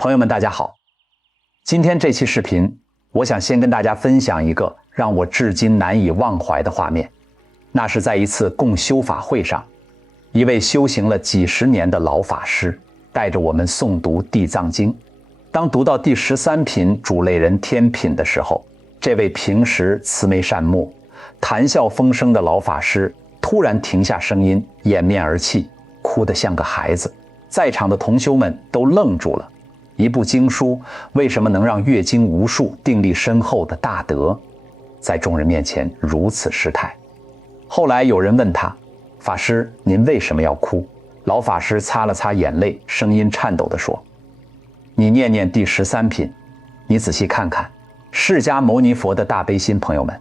朋友们，大家好。今天这期视频，我想先跟大家分享一个让我至今难以忘怀的画面。那是在一次共修法会上，一位修行了几十年的老法师带着我们诵读《地藏经》。当读到第13品囑累人天品的时候，这位平时慈眉善目、谈笑风生的老法师突然停下声音，掩面而泣，哭得像个孩子。在场的同修们都愣住了。一部经书为什么能让阅经无数、定力深厚的大德，在众人面前如此失态？后来有人问他：“法师，您为什么要哭？”老法师擦了擦眼泪，声音颤抖地说：“你念念第13品，你仔细看看释迦牟尼佛的大悲心。朋友们，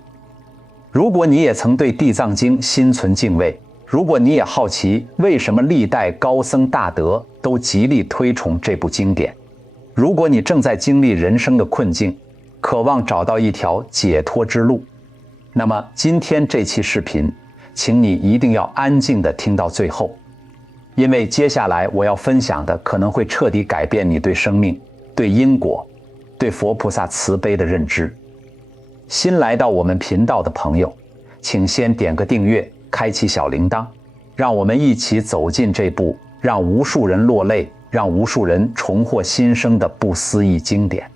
如果你也曾对地藏经心存敬畏，如果你也好奇为什么历代高僧大德都极力推崇这部经典，如果你正在经历人生的困境，渴望找到一条解脱之路，那么今天这期视频，请你一定要安静地听到最后，因为接下来我要分享的可能会彻底改变你对生命、对因果、对佛菩萨慈悲的认知。新来到我们频道的朋友，请先点个订阅，开启小铃铛，让我们一起走进这部让无数人落泪、让无数人重获新生的不思议经典。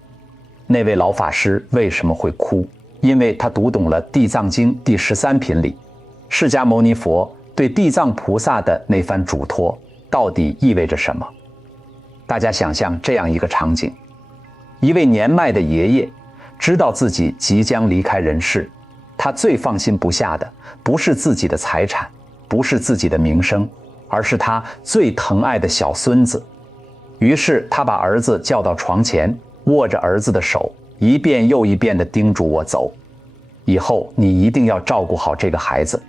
那位老法师为什么会哭？因为他读懂了《地藏经》第13品里释迦牟尼佛对地藏菩萨的那番嘱托到底意味着什么。大家想象这样一个场景：一位年迈的爷爷知道自己即将离开人世，他最放心不下的不是自己的财产，不是自己的名声，而是他最疼爱的小孙子。于是他把儿子叫到床前，握着儿子的手，一遍又一遍地叮嘱我走，以后你一定要照顾好这个孩子。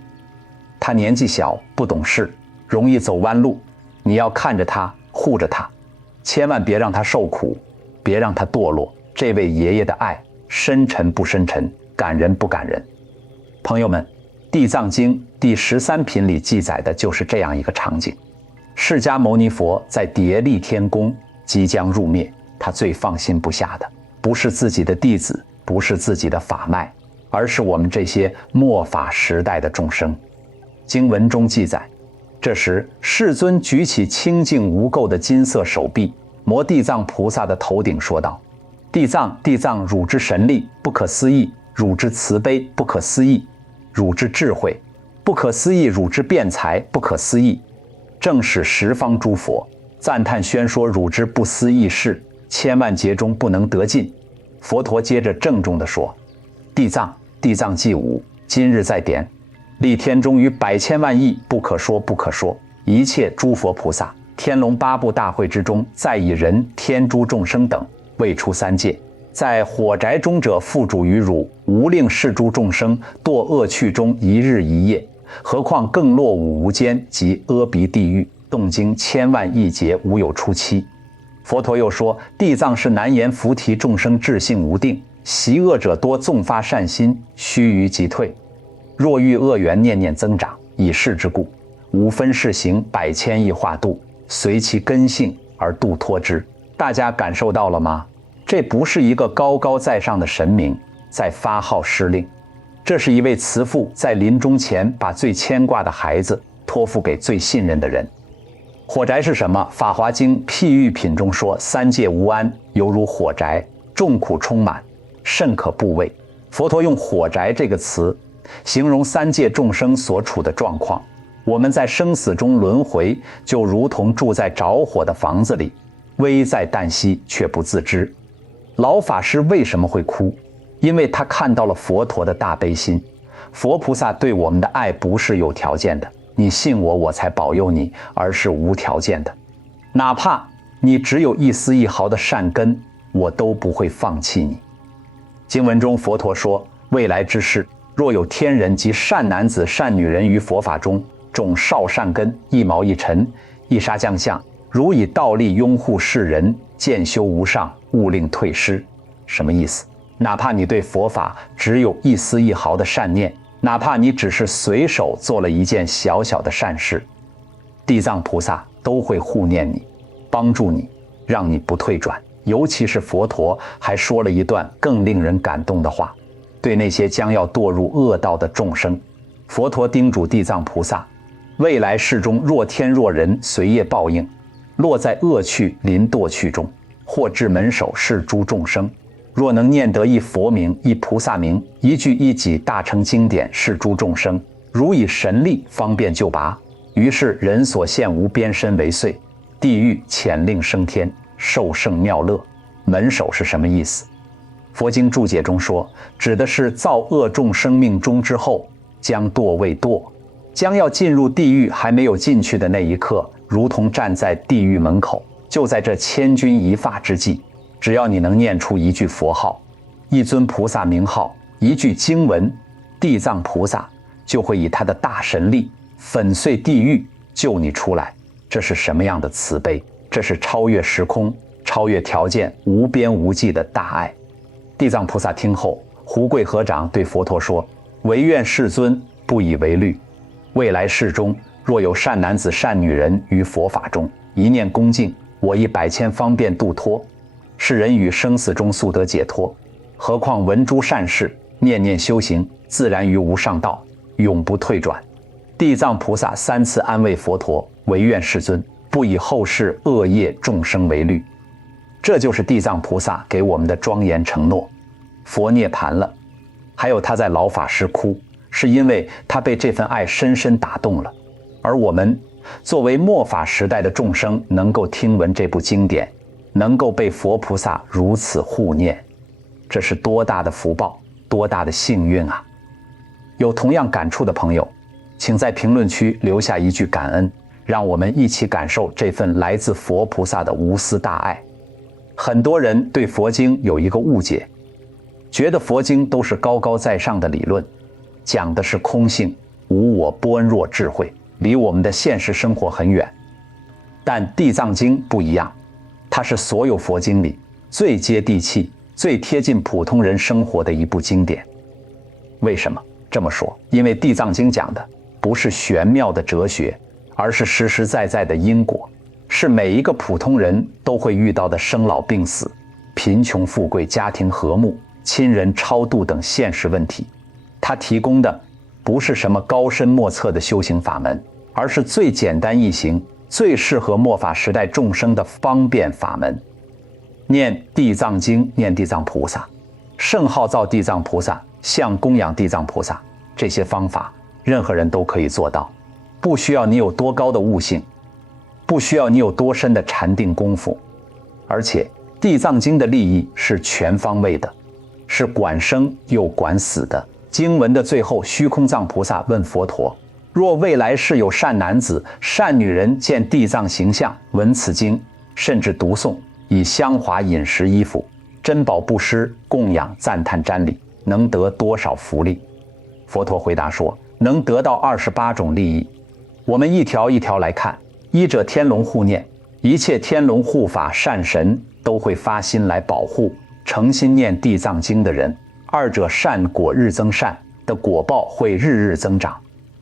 他年纪小，不懂事，容易走弯路，你要看着他，护着他，千万别让他受苦，别让他堕落。这位爷爷的爱深沉不深沉，感人不感人？朋友们，《地藏经》第13品里记载的就是这样一个场景。释迦牟尼佛在叠力天宫即将入灭，他最放心不下的不是自己的弟子，不是自己的法脉，而是我们这些末法时代的众生。经文中记载，这时世尊举起清净无垢的金色手臂，摩地藏菩萨的头顶说道：“地藏，地藏，汝之神力不可思议，汝之慈悲不可思议，汝之智慧不可思议，汝之辩才不可思议，正使十方诸佛赞叹宣说汝之不思议事，千万劫中不能得尽。”佛陀接着郑重地说：“地藏，地藏祭五，今日在点，历天中于百千万亿不可说不可说一切诸佛菩萨，天龙八部大会之中，再以人天诸众生等未出三界，在火宅中者付嘱于汝，无令世诸众生堕恶趣中一日一夜，何况更落五无间及阿鼻地狱，动经千万亿劫无有出期。”佛陀又说：“地藏是难言菩提众生智性无定，习恶者多纵发善心，须臾即退。若欲恶缘念念增长，以是之故，五分世行百千亿化度，随其根性而度脱之。”大家感受到了吗？这不是一个高高在上的神明在发号施令，这是一位慈父在临终前把最牵挂的孩子托付给最信任的人。火宅是什么？法华经譬喻品中说：“三界无安，犹如火宅，众苦充满，甚可怖畏。”佛陀用火宅这个词形容三界众生所处的状况。我们在生死中轮回，就如同住在着火的房子里，危在旦夕却不自知。老法师为什么会哭？因为他看到了佛陀的大悲心。佛菩萨对我们的爱不是有条件的，你信我，我才保佑你，而是无条件的。哪怕你只有一丝一毫的善根，我都不会放弃你。经文中佛陀说，未来之世，若有天人及善男子善女人于佛法中种少善根，一毛一尘，一沙将相，如以道力拥护世人，渐修无上，勿令退失。什么意思？哪怕你对佛法只有一丝一毫的善念，哪怕你只是随手做了一件小小的善事，地藏菩萨都会护念你，帮助你，让你不退转，尤其是佛陀还说了一段更令人感动的话，对那些将要堕入恶道的众生，佛陀叮嘱地藏菩萨，未来世中若天若人随业报应，落在恶趣临堕趣中，或至门首是诸众生，若能念得一佛名一菩萨名，一句一己大乘经典是诸众生，如以神力方便救拔，于是人所现无边身为碎，地狱遣令升天，受胜妙乐。门首是什么意思？佛经注解中说，指的是造恶众生命中之后，将堕为堕，将要进入地狱还没有进去的那一刻，如同站在地狱门口，就在这千钧一发之际，只要你能念出一句佛号，一尊菩萨名号，一句经文，地藏菩萨就会以他的大神力粉碎地狱，救你出来。这是什么样的慈悲？这是超越时空、超越条件、无边无际的大爱。地藏菩萨听后，胡跪合掌对佛陀说：唯愿世尊不以为虑，未来世中若有善男子善女人于佛法中一念恭敬，我以百千方便度脱，世人于生死中速得解脱。何况闻诸善事，念念修行，自然于无上道，永不退转。地藏菩萨3次安慰佛陀，唯愿世尊不以后世恶业众生为虑。这就是地藏菩萨给我们的庄严承诺。佛涅槃了，还有他在老法师哭，是因为他被这份爱深深打动了。而我们作为末法时代的众生，能够听闻这部经典，能够被佛菩萨如此护念，这是多大的福报，多大的幸运啊！有同样感触的朋友，请在评论区留下一句感恩，让我们一起感受这份来自佛菩萨的无私大爱。很多人对佛经有一个误解，觉得佛经都是高高在上的理论，讲的是空性、无我、般若智慧，离我们的现实生活很远。但地藏经不一样，它是所有佛经里最接地气、最贴近普通人生活的一部经典。为什么这么说？因为地藏经讲的不是玄妙的哲学，而是实实在在的因果，是每一个普通人都会遇到的生老病死、贫穷富贵、家庭和睦、亲人超度等现实问题。它提供的不是什么高深莫测的修行法门，而是最简单易行、最适合末法时代众生的方便法门。念地藏经，念地藏菩萨，圣号造地藏菩萨，向供养地藏菩萨，这些方法任何人都可以做到，不需要你有多高的悟性，不需要你有多深的禅定功夫。而且地藏经的利益是全方位的，是管生又管死的。经文的最后，虚空藏菩萨问佛陀：若未来世有善男子善女人见地藏形象，闻此经，甚至读诵，以香华饮食衣服珍宝布施供养赞叹瞻礼，能得多少福利？佛陀回答说，能得到28种利益。我们一条一条来看。一者天龙护念，一切天龙护法善神都会发心来保护诚心念地藏经的人。二者善果日增善，的果报会日日增长。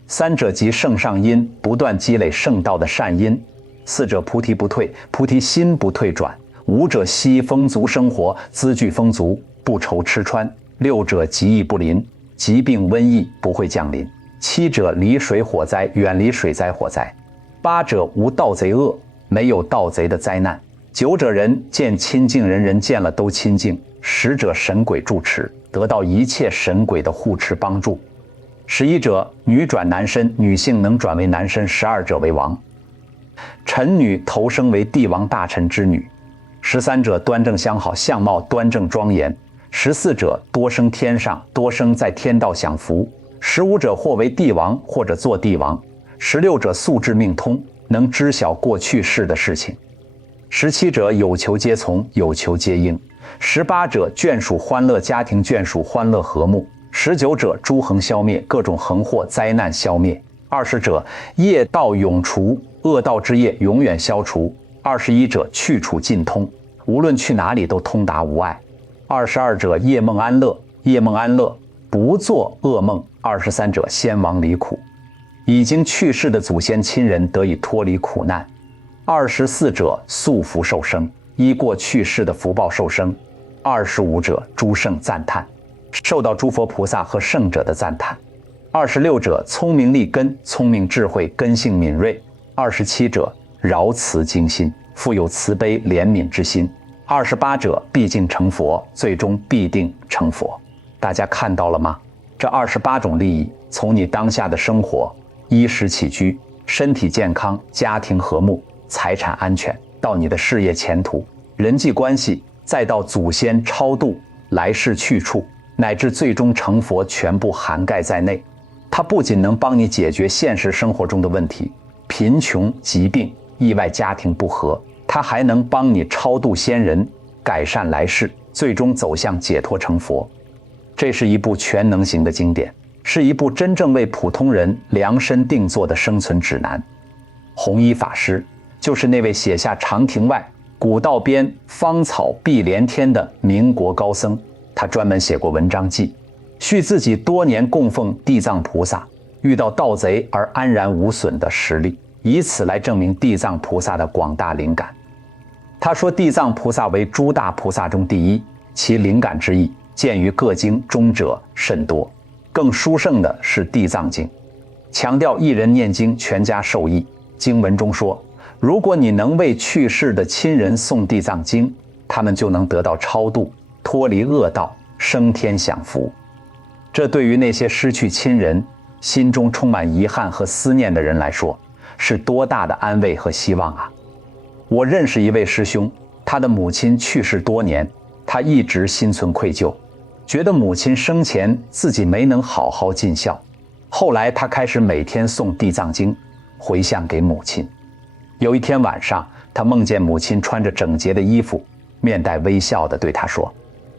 三者即圣上因，不断积累圣道的善因。四者菩提不退，菩提心不退转。五者悉丰足生活，资具丰足，不愁吃穿。六者疾疫不临，疾病瘟疫不会降临。七者离水火灾，远离水灾火灾。八者无盗贼恶，没有盗贼的灾难。九者人见亲近人，人见了都亲近。十者神鬼住持，得到一切神鬼的护持帮助。11者女转男身，女性能转为男身。12者为王，臣女投生为帝王大臣之女。13者端正相好，相貌端正庄严。14者多生天上，多生在天道享福。15者或为帝王，或者做帝王。16者素智命通，能知晓过去世的事情。17者有求皆从，有求皆应。18者眷属欢乐家庭，眷属欢乐和睦。19者诸横消灭，各种横祸灾难消灭。20者业道永除，恶道之业永远消除。21者去处尽通，无论去哪里都通达无碍。22者夜梦安乐，夜梦安乐，不做噩梦。23者先亡离苦，已经去世的祖先亲人得以脱离苦难。24者速福受生，依过去世的福报受生；25者诸圣赞叹，受到诸佛菩萨和圣者的赞叹；26者聪明利根，聪明智慧，根性敏锐；27者饶慈精心，富有慈悲怜悯之心；28者毕竟成佛，最终必定成佛。大家看到了吗？这28种利益，从你当下的生活、衣食起居、身体健康、家庭和睦、财产安全，到你的事业前途、人际关系，再到祖先超度、来世去处，乃至最终成佛，全部涵盖在内。它不仅能帮你解决现实生活中的问题，贫穷、疾病、意外家庭不和，它还能帮你超度先人，改善来世，最终走向解脱成佛。这是一部全能型的经典，是一部真正为普通人量身定做的生存指南。弘一法师就是那位写下长亭外、古道边芳草碧连天的民国高僧，他专门写过文章记，叙自己多年供奉地藏菩萨，遇到盗贼而安然无损的实例，以此来证明地藏菩萨的广大灵感。他说地藏菩萨为诸大菩萨中第一，其灵感之意见于各经中者甚多，更殊胜的是地藏经，强调一人念经全家受益。经文中说，如果你能为去世的亲人诵地藏经，他们就能得到超度，脱离恶道，升天享福。这对于那些失去亲人、心中充满遗憾和思念的人来说，是多大的安慰和希望啊！我认识一位师兄，他的母亲去世多年，他一直心存愧疚，觉得母亲生前自己没能好好尽孝。后来他开始每天诵地藏经，回向给母亲。有一天晚上，他梦见母亲穿着整洁的衣服，面带微笑地对他说：“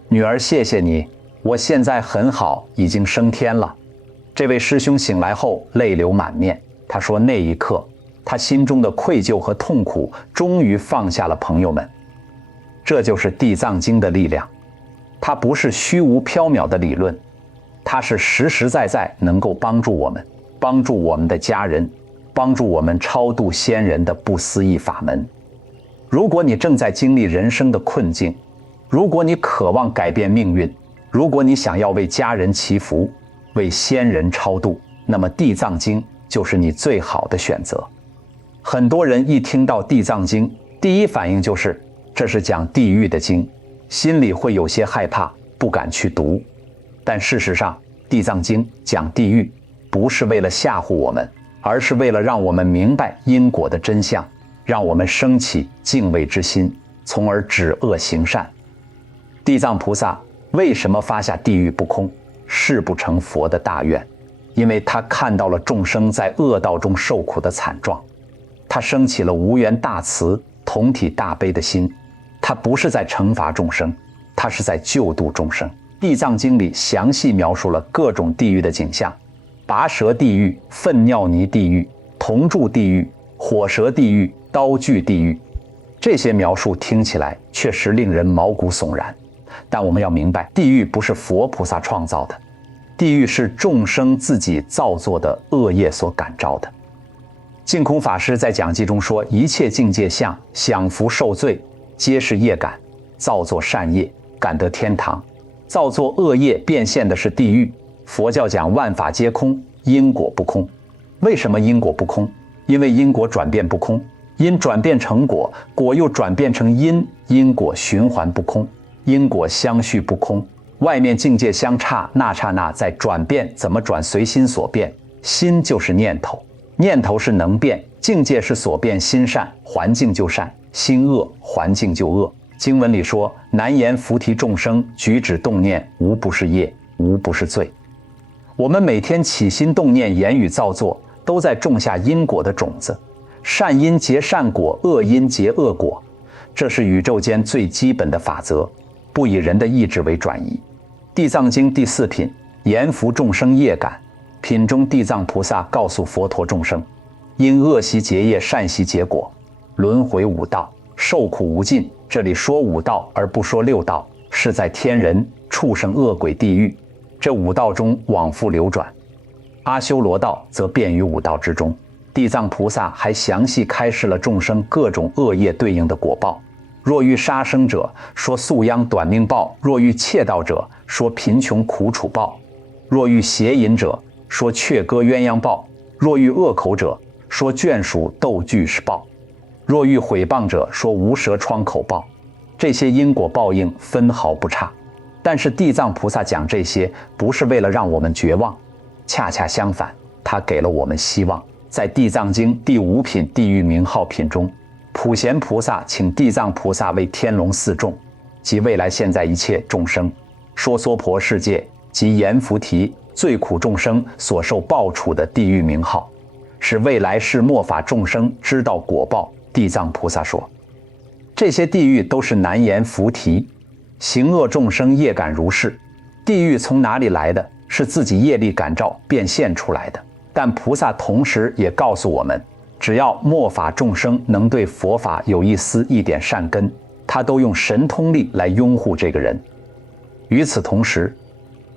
女儿，谢谢你，我现在很好，已经升天了。”这位师兄醒来后泪流满面，他说那一刻他心中的愧疚和痛苦终于放下了。朋友们，这就是地藏经的力量，它不是虚无缥缈的理论，它是实实在在能够帮助我们，帮助我们的家人，帮助我们超度先人的不思议法门。如果你正在经历人生的困境，如果你渴望改变命运，如果你想要为家人祈福，为先人超度，那么地藏经就是你最好的选择。很多人一听到地藏经，第一反应就是这是讲地狱的经，心里会有些害怕，不敢去读。但事实上，地藏经讲地狱不是为了吓唬我们，而是为了让我们明白因果的真相，让我们升起敬畏之心，从而止恶行善。地藏菩萨为什么发下地狱不空，誓不成佛的大愿？因为他看到了众生在恶道中受苦的惨状，他升起了无缘大慈、同体大悲的心。他不是在惩罚众生，他是在救度众生。地藏经里详细描述了各种地狱的景象：拔舌地狱、粪尿泥地狱、铜柱地狱、火蛇地狱、刀具地狱。这些描述听起来确实令人毛骨悚然，但我们要明白，地狱不是佛菩萨创造的，地狱是众生自己造作的恶业所感召的。净空法师在讲记中说，一切境界相、享福受罪，皆是业感，造作善业感得天堂，造作恶业变现的是地狱。佛教讲万法皆空，因果不空。为什么因果不空？因为因果转变不空，因转变成果，果又转变成因，因果循环不空，因果相续不空。外面境界相差，那刹那在转变，怎么转随心所变。心就是念头，念头是能变，境界是所变。心善，环境就善；心恶，环境就恶。经文里说，难言菩提众生举止动念，无不是业，无不是罪。我们每天起心动念、言语造作，都在种下因果的种子。善因结善果，恶因结恶果，这是宇宙间最基本的法则，不以人的意志为转移。地藏经第4品，严伏众生业感。品中地藏菩萨告诉佛陀众生，因恶习结业，善习结果，轮回五道，受苦无尽。这里说五道而不说六道，是在天人、畜生、恶鬼、地狱这五道中往复流转。阿修罗道则便于五道之中。地藏菩萨还详细开示了众生各种恶业对应的果报，若遇杀生者，说宿殃短命报；若遇窃盗者，说贫穷苦楚报；若遇邪淫者，说雀歌鸳鸯报；若遇恶口者，说眷属斗俱是报；若遇毁谤者，说无舌疮口报。这些因果报应分毫不差。但是地藏菩萨讲这些，不是为了让我们绝望，恰恰相反，他给了我们希望。在《地藏经》第5品地狱名号品中，普贤菩萨请地藏菩萨为天龙四众及未来现在一切众生说娑婆世界及阎浮提最苦众生所受报处的地狱名号，使未来世末法众生知道果报。地藏菩萨说，这些地狱都是难言浮提，行恶众生业感如是。地狱从哪里来的？是自己业力感召变现出来的。但菩萨同时也告诉我们，只要末法众生能对佛法有一点善根，他都用神通力来拥护这个人。与此同时，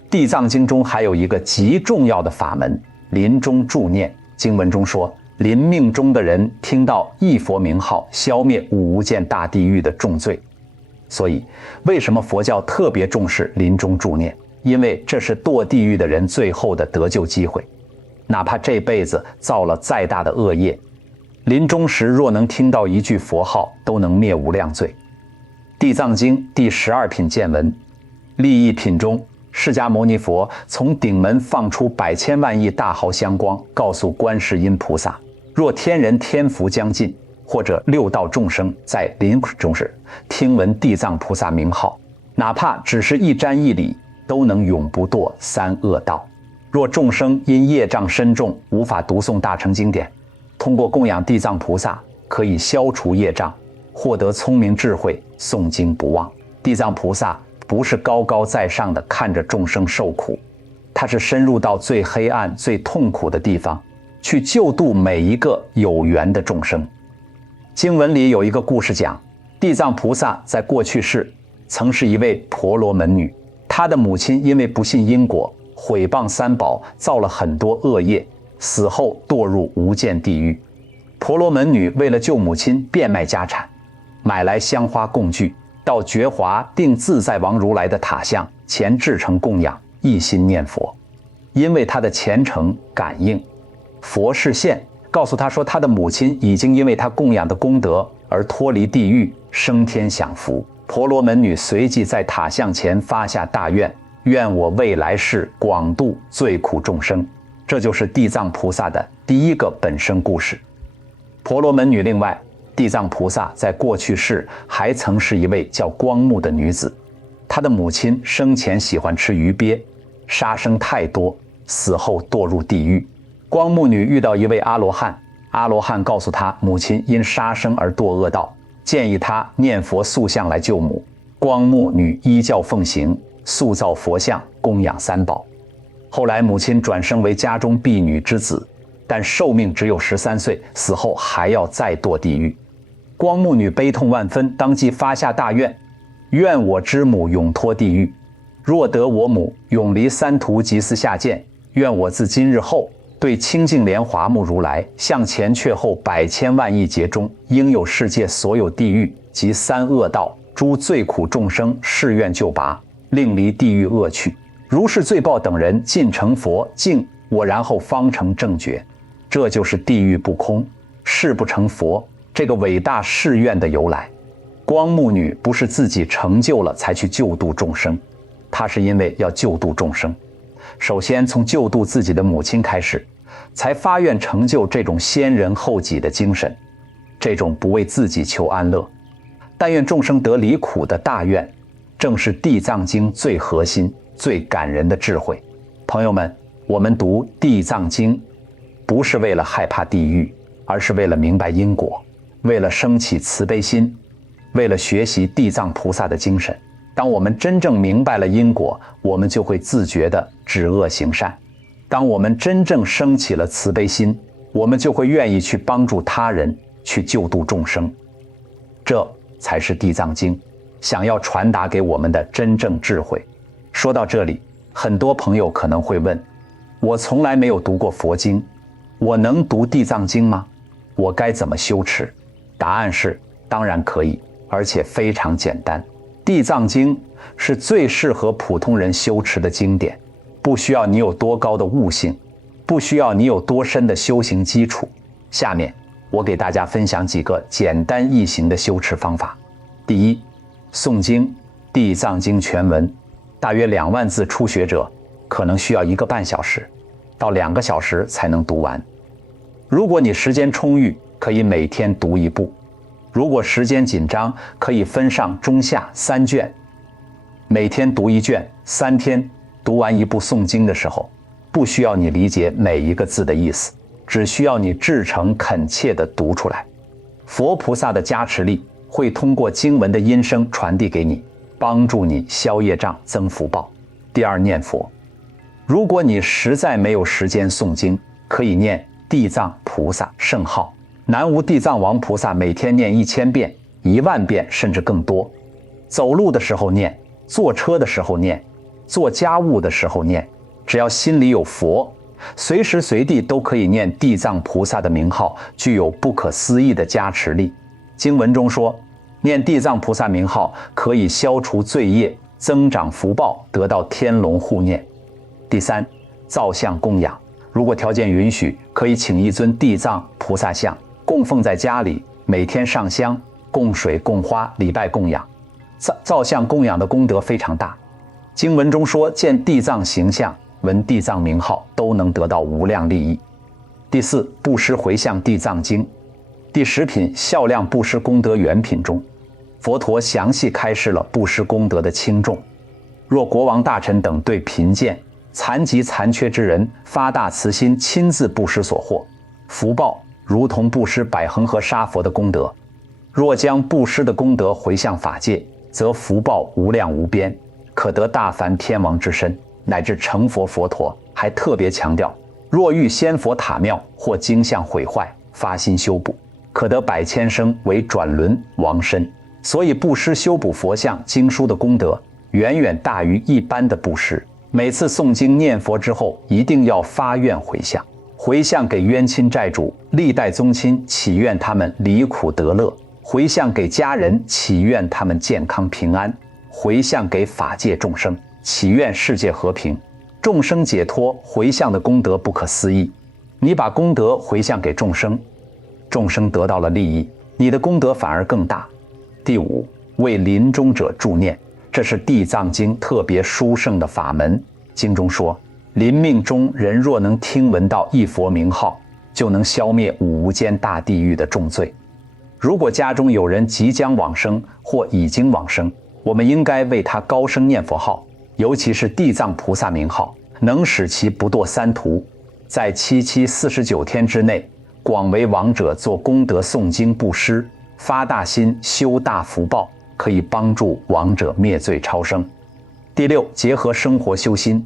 地藏经中还有一个极重要的法门——临终助念。经文中说，临命中的人听到一佛名号，消灭无间大地狱的重罪。所以，为什么佛教特别重视临终助念？因为这是堕地狱的人最后的得救机会。哪怕这辈子造了再大的恶业，临终时若能听到一句佛号，都能灭无量罪。地藏经第12品见闻利益品中，释迦牟尼佛从顶门放出百千万亿大毫香光，告诉观世音菩萨，若天人天福将尽，或者六道众生在临终时听闻地藏菩萨名号，哪怕只是一瞻一礼，都能永不堕三恶道。若众生因业障深重，无法读诵大乘经典，通过供养地藏菩萨，可以消除业障，获得聪明智慧，诵经不忘。地藏菩萨不是高高在上的看着众生受苦，他是深入到最黑暗最痛苦的地方，去救度每一个有缘的众生。经文里有一个故事讲，地藏菩萨在过去世曾是一位婆罗门女，她的母亲因为不信因果，毁谤三宝，造了很多恶业，死后堕入无间地狱。婆罗门女为了救母亲，变卖家产，买来香花供具，到觉华定自在王如来的塔像前至诚供养，一心念佛。因为她的虔诚感应，佛示现，告诉她说，她的母亲已经因为她供养的功德而脱离地狱，升天享福。婆罗门女随即在塔像前发下大愿，愿我未来世广度最苦众生。这就是地藏菩萨的第一个本生故事。婆罗门女另外，地藏菩萨在过去世还曾是一位叫光目的女子，她的母亲生前喜欢吃鱼鳖，杀生太多，死后堕入地狱。光目女遇到一位阿罗汉，阿罗汉告诉她，母亲因杀生而堕恶道，建议她念佛塑像来救母。光目女依教奉行，塑造佛像，供养三宝。后来母亲转生为家中婢女之子，但寿命只有13岁，死后还要再堕地狱。光目女悲痛万分，当即发下大愿，愿我之母永脱地狱，若得我母永离三途即死下贱，愿我自今日后对清净莲华目如来向前却后百千万亿劫中应有世界所有地狱及三恶道诸最苦众生誓愿救拔，令离地狱恶趣。如是罪报等人尽成佛，敬我，然后方成正觉。这就是地狱不空，誓不成佛这个伟大誓愿的由来。光目女不是自己成就了才去救度众生，她是因为要救度众生，首先从救度自己的母亲开始，才发愿成就这种先人后己的精神，这种不为自己求安乐，但愿众生得离苦的大愿，正是地藏经最核心最感人的智慧。朋友们，我们读地藏经不是为了害怕地狱，而是为了明白因果，为了升起慈悲心，为了学习地藏菩萨的精神。当我们真正明白了因果，我们就会自觉地止恶行善。当我们真正升起了慈悲心，我们就会愿意去帮助他人，去救度众生。这才是地藏经想要传达给我们的真正智慧。说到这里，很多朋友可能会问，我从来没有读过佛经，我能读地藏经吗？我该怎么修持？答案是，当然可以。而且非常简单。地藏经是最适合普通人修持的经典，不需要你有多高的悟性，不需要你有多深的修行基础。下面我给大家分享几个简单易行的修持方法。第一，诵经地藏经全文，大约2万字，初学者可能需要1个半小时到2个小时才能读完。如果你时间充裕，可以每天读1部；如果时间紧张，可以分上中下3卷，每天读1卷，3天读完1部诵经的时候，不需要你理解每一个字的意思，只需要你至诚恳切地读出来。佛菩萨的加持力会通过经文的音声传递给你，帮助你消业障、增福报。第二，念佛。如果你实在没有时间诵经，可以念地藏菩萨圣号，南无地藏王菩萨，每天念1000遍、10000遍，甚至更多。走路的时候念，坐车的时候念，做家务的时候念，只要心里有佛，随时随地都可以念地藏菩萨的名号，具有不可思议的加持力。经文中说，念地藏菩萨名号可以消除罪业，增长福报，得到天龙护念。第三，造像供养。如果条件允许，可以请一尊地藏菩萨像供奉在家里，每天上香、供水、供花、礼拜供养。造像供养的功德非常大。经文中说，见地藏形象、闻地藏名号，都能得到无量利益。第四，布施回向地藏经。第10品孝量布施功德原品中，佛陀详细开示了布施功德的轻重。若国王大臣等对贫贱、残疾残缺之人发大慈心，亲自布施所获，福报如同布施百恒河沙佛的功德。若将布施的功德回向法界，则福报无量无边，可得大梵天王之身，乃至成佛。佛陀还特别强调，若遇仙佛塔庙或经像毁坏，发心修补，可得100千生为转轮王身。所以布施修补佛像经书的功德远远大于一般的布施。每次诵经念佛之后，一定要发愿回向，回向给冤亲债主、历代宗亲，祈愿他们离苦得乐；回向给家人，祈愿他们健康平安；回向给法界众生，祈愿世界和平，众生解脱。回向的功德不可思议。你把功德回向给众生，众生得到了利益，你的功德反而更大。第五，为临终者助念。这是地藏经特别殊胜的法门。经中说，临命中人若能听闻到一佛名号，就能消灭五无间大地狱的重罪。如果家中有人即将往生或已经往生，我们应该为他高声念佛号，尤其是地藏菩萨名号，能使其不堕三途，在749天之内，广为亡者做功德诵经布施，发大心修大福报，可以帮助亡者灭罪超生。第六，结合生活修心。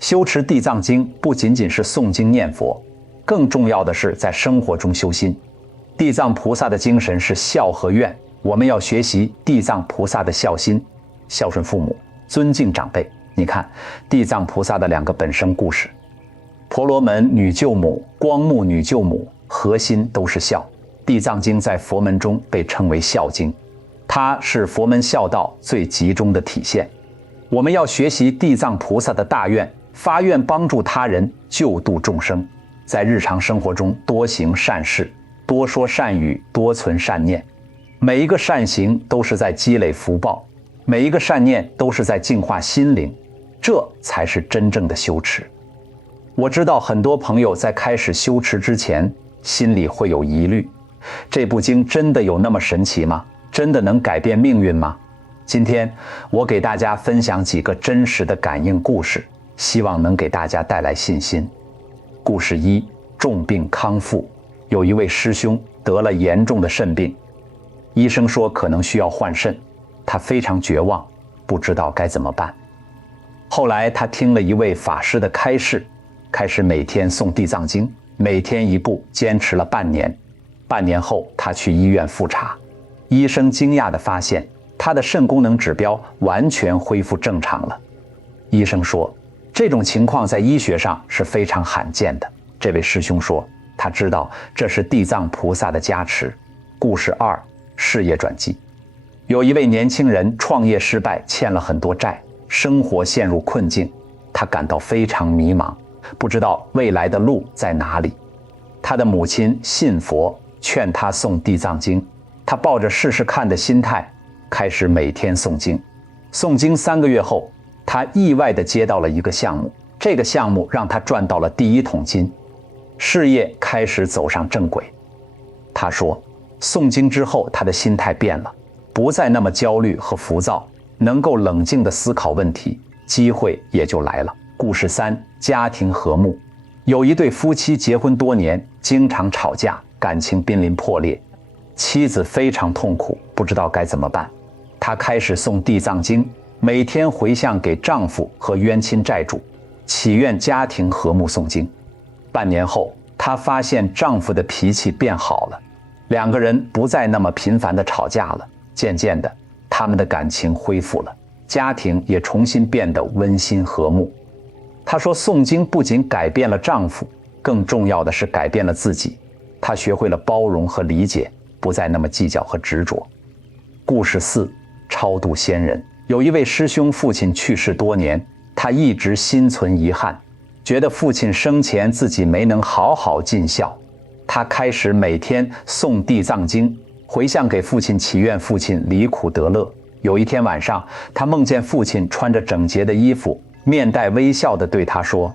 修持地藏经不仅仅是诵经念佛，更重要的是在生活中修心。地藏菩萨的精神是孝和愿，我们要学习地藏菩萨的孝心，孝顺父母，尊敬长辈。你看地藏菩萨的2个本生故事，婆罗门女救母、光目女救母，核心都是孝。地藏经在佛门中被称为孝经，它是佛门孝道最集中的体现。我们要学习地藏菩萨的大愿，发愿帮助他人，救度众生，在日常生活中多行善事，多说善语，多存善念。每一个善行都是在积累福报，每一个善念都是在净化心灵，这才是真正的修持。我知道很多朋友在开始修持之前，心里会有疑虑，这部经真的有那么神奇吗？真的能改变命运吗？今天我给大家分享几个真实的感应故事，希望能给大家带来信心。故事1，重病康复。有一位师兄得了严重的肾病，医生说可能需要换肾，他非常绝望，不知道该怎么办。后来他听了一位法师的开示，开始每天诵地藏经，每天1部，坚持了半年。半年后他去医院复查，医生惊讶地发现他的肾功能指标完全恢复正常了。医生说，这种情况在医学上是非常罕见的。这位师兄说，他知道这是地藏菩萨的加持。故事2，事业转机。有一位年轻人创业失败，欠了很多债，生活陷入困境，他感到非常迷茫，不知道未来的路在哪里。他的母亲信佛，劝他诵地藏经，他抱着试试看的心态，开始每天诵经。诵经3个月后，他意外地接到了一个项目，这个项目让他赚到了第1桶金，事业开始走上正轨。他说，诵经之后，他的心态变了，不再那么焦虑和浮躁，能够冷静地思考问题，机会也就来了。故事3：家庭和睦。有一对夫妻结婚多年，经常吵架，感情濒临破裂，妻子非常痛苦，不知道该怎么办。她开始诵地藏经，每天回向给丈夫和冤亲债主，祈愿家庭和睦诵经。半年后，她发现丈夫的脾气变好了，2个人不再那么频繁地吵架了。渐渐的，他们的感情恢复了，家庭也重新变得温馨和睦。她说，诵经不仅改变了丈夫，更重要的是改变了自己。她学会了包容和理解，不再那么计较和执着。故事4：超度先人。有一位师兄父亲去世多年，他一直心存遗憾，觉得父亲生前自己没能好好尽孝。他开始每天诵地藏经，回向给父亲，祈愿父亲离苦得乐。有一天晚上，他梦见父亲穿着整洁的衣服，面带微笑地对他说：“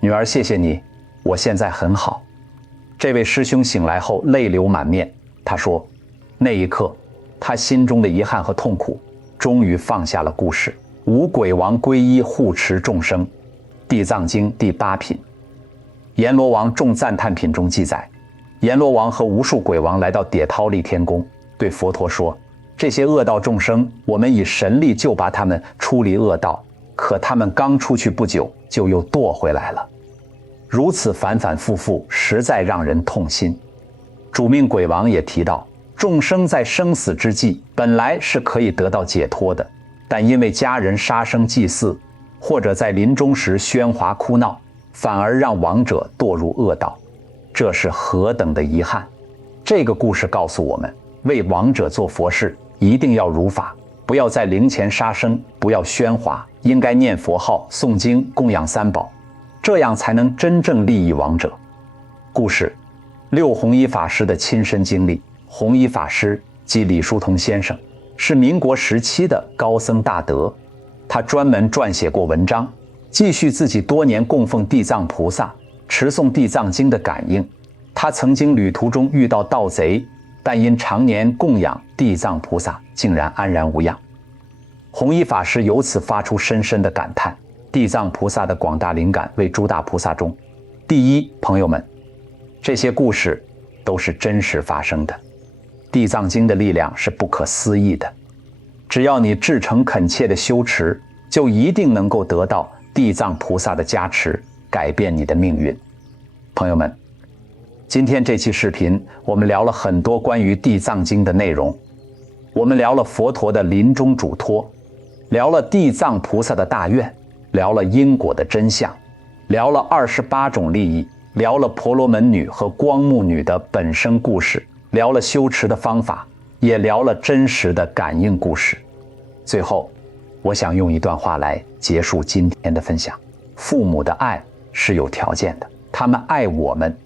女儿，谢谢你，我现在很好。”这位师兄醒来后泪流满面，他说，那一刻，他心中的遗憾和痛苦终于放下了故事。五鬼王皈依护持众生。地藏经第8品。阎罗王众赞叹品中记载，阎罗王和无数鬼王来到迭陶利天宫，对佛陀说，这些恶道众生，我们以神力救拔他们出离恶道，可他们刚出去不久，就又堕回来了。如此反反复复，实在让人痛心。主命鬼王也提到，众生在生死之际，本来是可以得到解脱的，但因为家人杀生祭祀，或者在临终时喧哗哭闹，反而让亡者堕入恶道，这是何等的遗憾。这个故事告诉我们，为亡者做佛事，一定要如法，不要在灵前杀生，不要喧哗，应该念佛号、诵经、供养3宝，这样才能真正利益亡者。故事：六弘一法师的亲身经历。弘一法师即李叔同先生，是民国时期的高僧大德，他专门撰写过文章，继续自己多年供奉地藏菩萨、持诵地藏经的感应。他曾经旅途中遇到盗贼，但因常年供养地藏菩萨，竟然安然无恙。弘一法师由此发出深深的感叹：地藏菩萨的广大灵感为诸大菩萨中第一。朋友们，这些故事都是真实发生的。地藏经的力量是不可思议的，只要你至诚恳切的修持，就一定能够得到地藏菩萨的加持，改变你的命运。朋友们，今天这期视频我们聊了很多关于地藏经的内容，我们聊了佛陀的临终嘱托，聊了地藏菩萨的大愿，聊了因果的真相，聊了28种利益，聊了婆罗门女和光目女的本生故事，聊了修持的方法，也聊了真实的感应故事。最后，我想用一段话来结束今天的分享：父母的爱是有条件的，他们爱我们，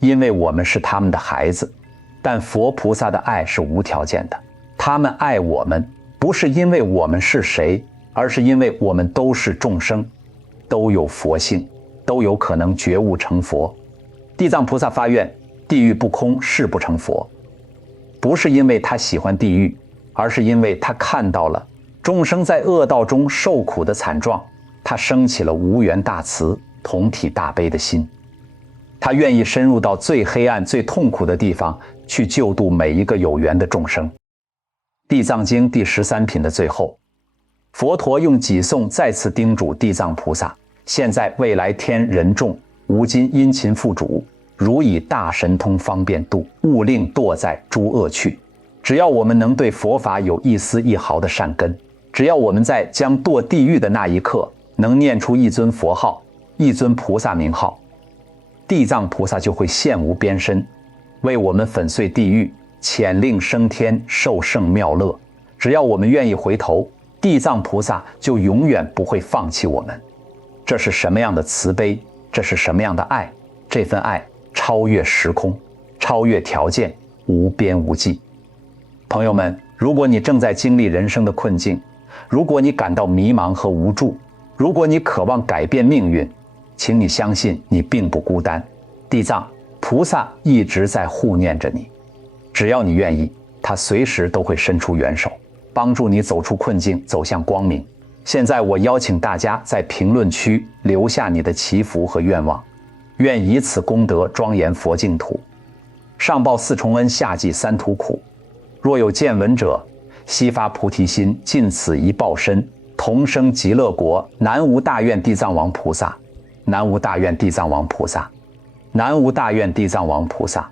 因为我们是他们的孩子；但佛菩萨的爱是无条件的，他们爱我们，不是因为我们是谁，而是因为我们都是众生，都有佛性，都有可能觉悟成佛。地藏菩萨发愿，地狱不空，誓不成佛，不是因为他喜欢地狱，而是因为他看到了众生在恶道中受苦的惨状，他升起了无缘大慈、同体大悲的心，他愿意深入到最黑暗、最痛苦的地方，去救度每一个有缘的众生。地藏经第13品的最后，佛陀用偈颂再次叮嘱地藏菩萨：现在未来天人众，吾今殷勤付主，如以大神通方便度，勿令堕在诸恶趣。只要我们能对佛法有一丝一毫的善根，只要我们在将堕地狱的那一刻能念出一尊佛号、一尊菩萨名号，地藏菩萨就会现无边身，为我们粉碎地狱，遣令升天，受胜妙乐，只要我们愿意回头，地藏菩萨就永远不会放弃我们。这是什么样的慈悲？这是什么样的爱？这份爱超越时空，超越条件，无边无际。朋友们，如果你正在经历人生的困境，如果你感到迷茫和无助，如果你渴望改变命运，请你相信你并不孤单，地藏菩萨一直在护念着你。只要你愿意，他随时都会伸出援手，帮助你走出困境，走向光明。现在我邀请大家在评论区留下你的祈福和愿望，愿以此功德庄严佛净土，上报四重恩，下济三途苦。若有见闻者，悉发菩提心，尽此一报身，同生极乐国。南无大愿地藏王菩萨，南无大愿地藏王菩萨，南无大愿地藏王菩萨。